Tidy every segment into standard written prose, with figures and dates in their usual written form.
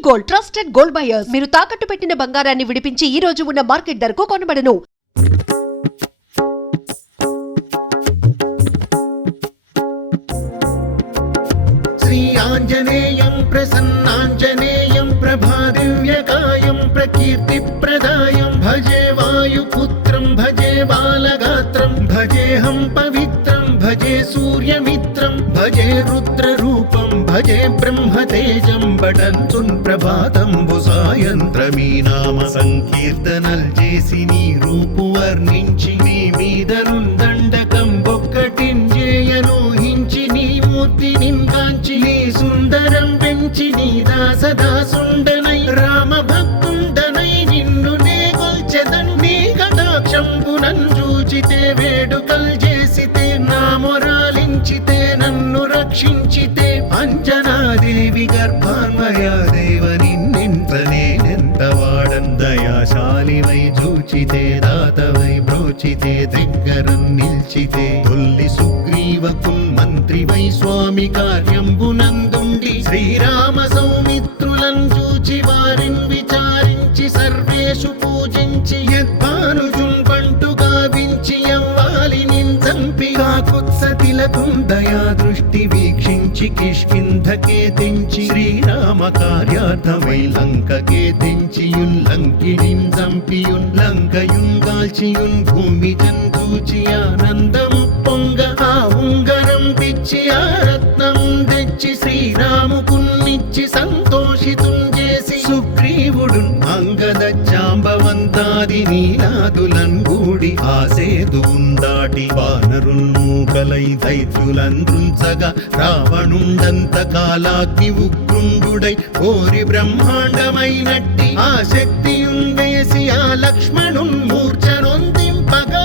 Gold, trusted gold buyers. మీరు తాకట్టు పెట్టిన బంగారాన్ని విడిపించి ఈ రోజు ఉన్న మార్కెట్ ధరకు కొనబడను. శ్రీ ఆంజనేయం ప్రసన్నాంజనేయం ప్రభాదివ్యకాయం ప్రకీర్తిప్రదాయం భజే వాయుపుత్రం భజే బాలగాత్రం భజేహం పవిత్రం భజే సూర్యమిత్రం భజే రుద్రరూపం భజే బ్రహ్మతేజం బటంతున్ ప్రభాతంబు సాయంత్రమీ నామ సంకీర్తనల్ చేసి నీ రూపు వర్ణించి నీ మీదనుందండకం బొక్కటింజేయను హించి నీ మూర్తి నింకాంచి నీ సుందరం పెంచి నీ దాసదాసుండనై రామ భక్తుండనై నిన్ను నే కొల్చెదన్ నీ కటాక్షంబునన్ చూచితే వేడుకల్ చేసితే నా మొరాలించితే నన్ను రక్షించితే అంజనాదేవి గర్భాన్వయా దేవ నిన్నెంత నేనెంత వాడన్ దయాశాలివై చూచితే దాతవై బ్రోచితే దగ్గరం నిల్చితే తొల్లి సుగ్రీవకున్ మంత్రివై స్వామి కార్యంబునందుండి శ్రీరామ సౌమిత్రులను చూచి వారిని విచారించి సర్వేషు పూజించి యద్భానుజున్ పంటు గావించి యవ్వాలిని చంపి కాకుత్సతిలకుం దయా దృష్టి వీక్షించి కిష్కింధకే తెంచి శ్రీరామ కార్యార్థమై లంకకే తెంచియున్ లంకిణిన్ చంపియున్ లంకయున్ కాల్చియున్ భూమి జంతూచి ఆనందం పొంగ ఆ ఉంగరం పిచ్చి ఆ రత్నం తెచ్చి శ్రీరాముకున్నిచ్చి సంతోషితున్ చేసి సుగ్రీవుడు అంగద జాంబవంతాది నీలాదులన్ గూడి ఆసేతువున్ దాటి వానరుల్ మూకలై దైత్యులందృంచగా రావణుండంత కాలాగ్ని ఉగ్రుండుడై కోరి బ్రహ్మాండమైనట్టి ఆ శక్తియున్ వేసి ఆ లక్ష్మణున్ మూర్ఛనొందింపగా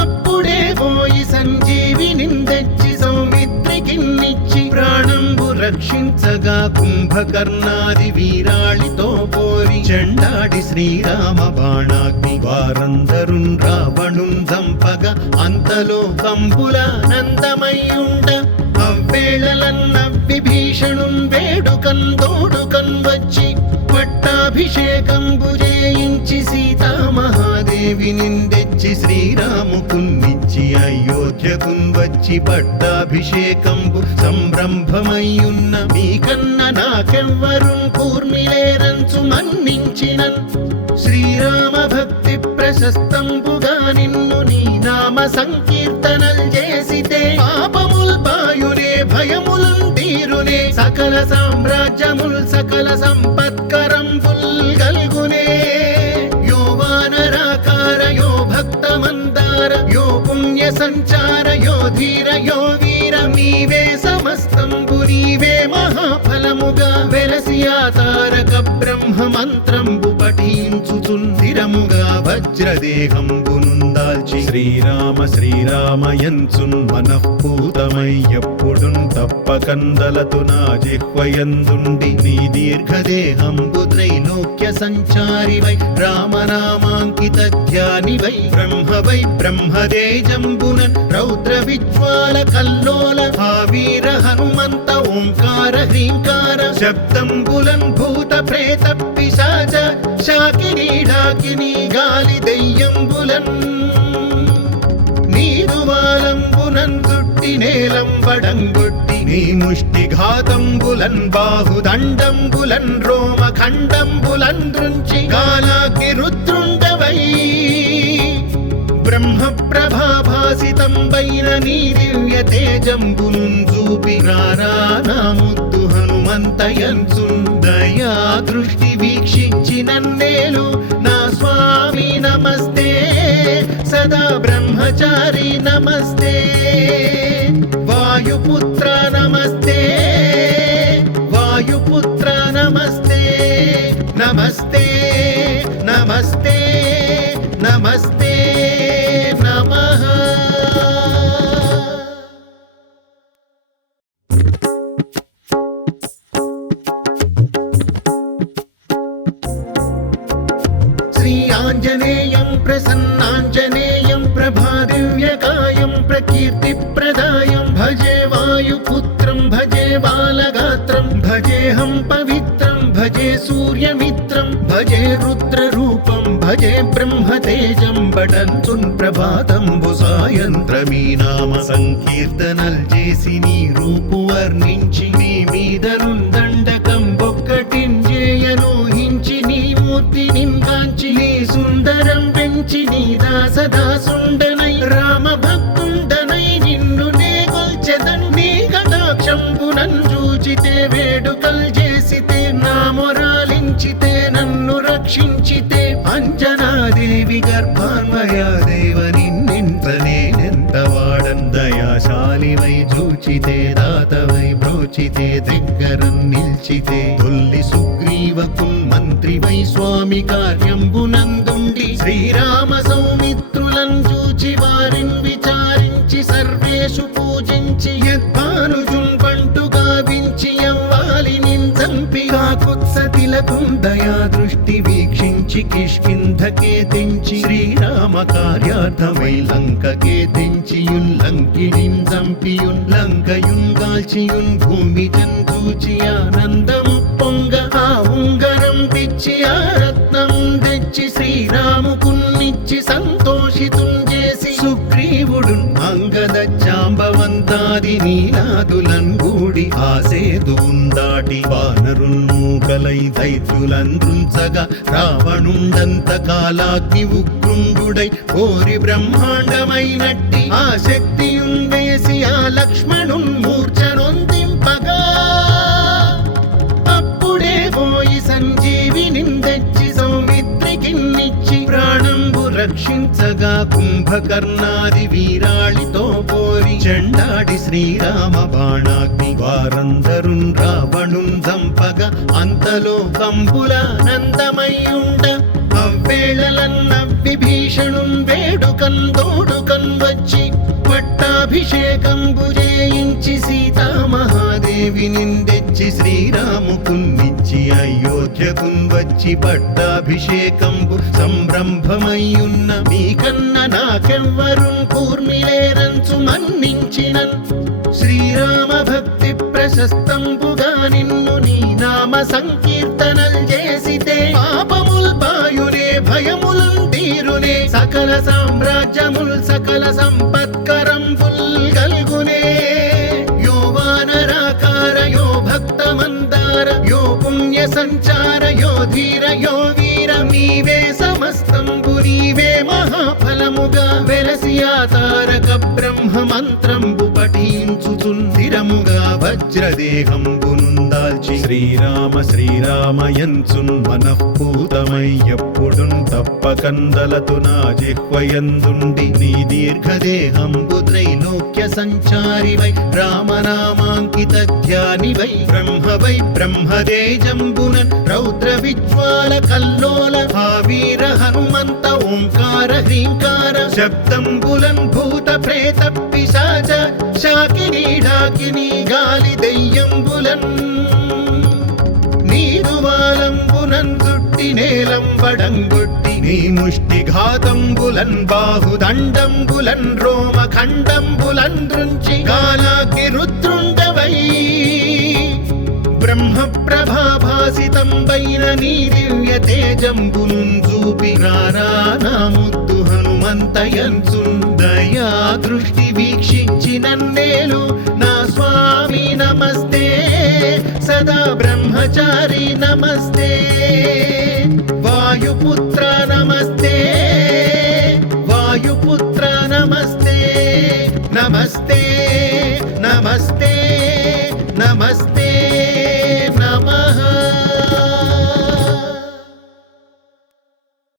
అప్పుడే పోయి సంజీవిని తెచ్చి సౌమిత్రికిన్నిచ్చి ప్రాణంబు రక్షించగా కుంభకర్ణాది వీరాళితో పోరి చెండాడి శ్రీరామ బాణాగ్ని వారందరున్ రావణున్ చంపగా అంతలో కంపులానందమయ్యుండ అవ్వేళలన్న విభీషణున్ వేడుకన్ తోడుకన్ వచ్చి పట్టాభిషేకంబు చేయించి సీతామహాదేవి నిందెచ్చి శ్రీరాముకున్నిచ్చి అయోధ్యకున్ వచ్చి పట్టాభిషేకంబు సంరంభమయ్యున్న మీకన్న నాకెవ్వరున్ కూర్మిలేరంచు మన్నించినన్ శ్రీరామ భక్తి ప్రశస్తంబుగా నిన్ను నీ నామ సంకీర్తనల్ చేసితే పాపముల్ పాయునే భయములున్ తీరునే సకల సామ్రాజ్యముల్ సకల సంపత్కరంబుల్ గల్గునే యో వానరాకార యో భక్త మందార యో పుణ్య సంచార యో ధీర యో వీర నీవే సమస్తంబు నీవే మహాఫలముగా వెలసి ఆ తారక బ్రహ్మ మంత్రంబు పఠించుచుందిరముగా వజ్రదేహంబునుందాల్చి శ్రీరామ శ్రీరామ యంచున్ మనఃపూతమై ఎప్పుడున్ తప్పకందలతు నా జిహ్వయందుండి నీ దీర్ఘదేహంబు త్రైలోక్య సంచారివై రామనామాంకిత ధ్యానివై బ్రహ్మవై బ్రహ్మదేజంబునన్ రౌద్ర విజ్వాల కల్లోల భావీర హనుమంత ఓంకార హ్రీంకార శబ్దంబులన్ భూత ప్రేత పిశాచ శాకినీ ఢాకినీ గాలి దెయ్యంబులన్ నీదువాలంబునన్ చుట్టి నేలంబడంగొట్టి నీ ముష్టిఘాతంబులన్ బాహుదండంబులన్ రోమ ఖండంబులన్ దృంచి గాలాగ్ని రుద్రుండవై బ్రహ్మ ప్రభాభాసితంబైన నీ దివ్య తేజంబునున్ చూపి రానా ముద్దు హనుమంతయంచున్ దయా దృష్టి వీక్షించి నన్నేలు నా స్వామి నమస్తే సదా బ్రహ్మచారి నమస్తే వాయుపుత్ర నమస్తే వాయుపుత్ర నమస్తే నమస్తే నమస్తే నమస్తే నమః. శ్రీ ఆంజనేయం ప్రసన్నాంజనేయం ప్రభాదివ్యకాయం ప్రకీర్తిప్రదాయం భజే వాయుపుత్రం భజే బాలగాత్రం భజేహం పవిత్రం భజే సూర్యమిత్రం భజే రుద్రరూపం భజే బ్రహ్మతేజం బటంతున్ ప్రభాతంబు సాయంత్రమీ నామ సంకీర్తనల్ చేసి నీ రూపు వర్ణించి నీ మీదనున్ దండకం ఒక్కటించేయనూహించి నీ మూర్తి నింగాంచి నీ సుందరం పెంచి నీ దాసదాసుండనై రామ భక్తుండనై నిన్ను నే కొల్చెదన్ నీ కటాక్షంబునన్ చూచితే వేడుకల్ చేసితే నా మొరాలించితే నన్ను రక్షించితే అంజనాదేవి గర్భాన్వయా దేవ నిన్నెంత వాడన్ దయాశాలివై చూచితే దాతవై బ్రోచితే దగ్గరం నిల్చితే తొల్లి సుగ్రీవకుల్ మంత్రివై స్వామి కార్యంబునందుండి శ్రీరామ సౌమిత్రులను చూచి వారిని విచారించి సర్వేషు పూజించి యద్భానుజున్ పంటు గావించి యవ్వాలి నిందంపి కాకుత్సతిలకుం దయా దృష్టి వీక్షించి కిష్కింధకే తెంచి శ్రీరామ కార్యార్థమై లంకకే తెంచియున్ లంకినిన్ చంపియున్ లంకయున్ గాల్చియున్ భూమి జంతూచి ఆనందము పొంగ ఆ ఉంగరం పిచ్చి ఆ రత్నం తెచ్చి శ్రీరాముకున్నిచ్చి సంతోషితుం చేసి సుగ్రీవుడు అంగద జాంబవంతాది నీలాదులన్ గూడి ఆ సేతువున్ దాటి వానరుల్ మూకలై దైత్యులందృంచగా రావణుండంత కాలాగ్ని ఉగ్రుండుడై కోరి బ్రహ్మాండమైనట్టి ఆ శక్తియున్ వేసి ఆ లక్ష్మణున్ మూర్ఛనొందింపగా అప్పుడే పోయి సంజీవిని తెచ్చి సౌమిత్రికిన్నిచ్చి ప్రాణంబు రక్షించగా కుంభకర్ణాది వీరాళితో పోరి చెండాడి శ్రీరామ బాణాగ్ని వారందరున్ రావణున్ చంపగా అంతలో కంబులానందమయ్యుండ అవ్వేళలన్న విభీషణున్ వేడుకన్ తోడుకన్ వచ్చి పట్టాభిషేకంబు చేయించి సీతామహాదేవి నిందెచ్చి శ్రీరాముకున్నిచ్చి అయోధ్యకున్ వచ్చి పట్టాభిషేకంబు సంరంభమయ్యున్న మీకన్న నాకెవ్వరున్ కూర్మిలేరంచు మన్నించినన్ శ్రీరామ భక్తి ప్రశస్తంబుగా నిన్ను నీ నామ సంకీర్తనల్ చేసితే పాపముల్ బాయునే భయములున్ తీరునే సకల సామ్రాజ్యముల్ సకల సంపత్కరంబుల్ గల్గునే యో వానరాకార యో భక్త మందార యో పుణ్య సంచార యో ధీర యో వీర నీవే సమస్తంబు నీవే మహాఫలముగా వెలసి ఆ తారక బ్రహ్మ మంత్రంబు పఠించుచుందిరముగా వజ్రదేహంబునుందాల్చి శ్రీరామ శ్రీరామయంచున్ మనఃపూతమై ఎప్పుడున్ తప్పకందలతు నా జిహ్వయందుండి నీ దీర్ఘదేహంబు త్రైలోక్య సంచారివై రామనామాంకిత ధ్యానివై బ్రహ్మవై బ్రహ్మదేజంబునన్ రౌద్ర విజ్వాల కల్లోల వీర హనుమంత ఓంకార హ్రీంకార శబ్దంబులన్ భూత ప్రేత పిశాచ శాకిని ఢాకిని గాలి దెయ్యంబులన్ నీదువాలంబునన్ చుట్టి నేలంబడంగొట్టి నీ ముష్టి ఘాతంబులన్ బాహుదండంబులన్ రోమ ఖండంబులన్ దృంచి కాలాకి రుద్రుండవై బ్రహ్మ ప్రభాభాసితంబైన నీ దివ్య తేజంబునున్ చూపి రానా ముద్దు హనుమంతయంచున్ దయా దృష్టి వీక్షించి నన్నేలు నా స్వామి నమస్తే సదా బ్రహ్మచారి నమస్తే వాయుపుత్ర నమస్తే వాయుపుత్ర నమస్తే నమస్తే నమస్తే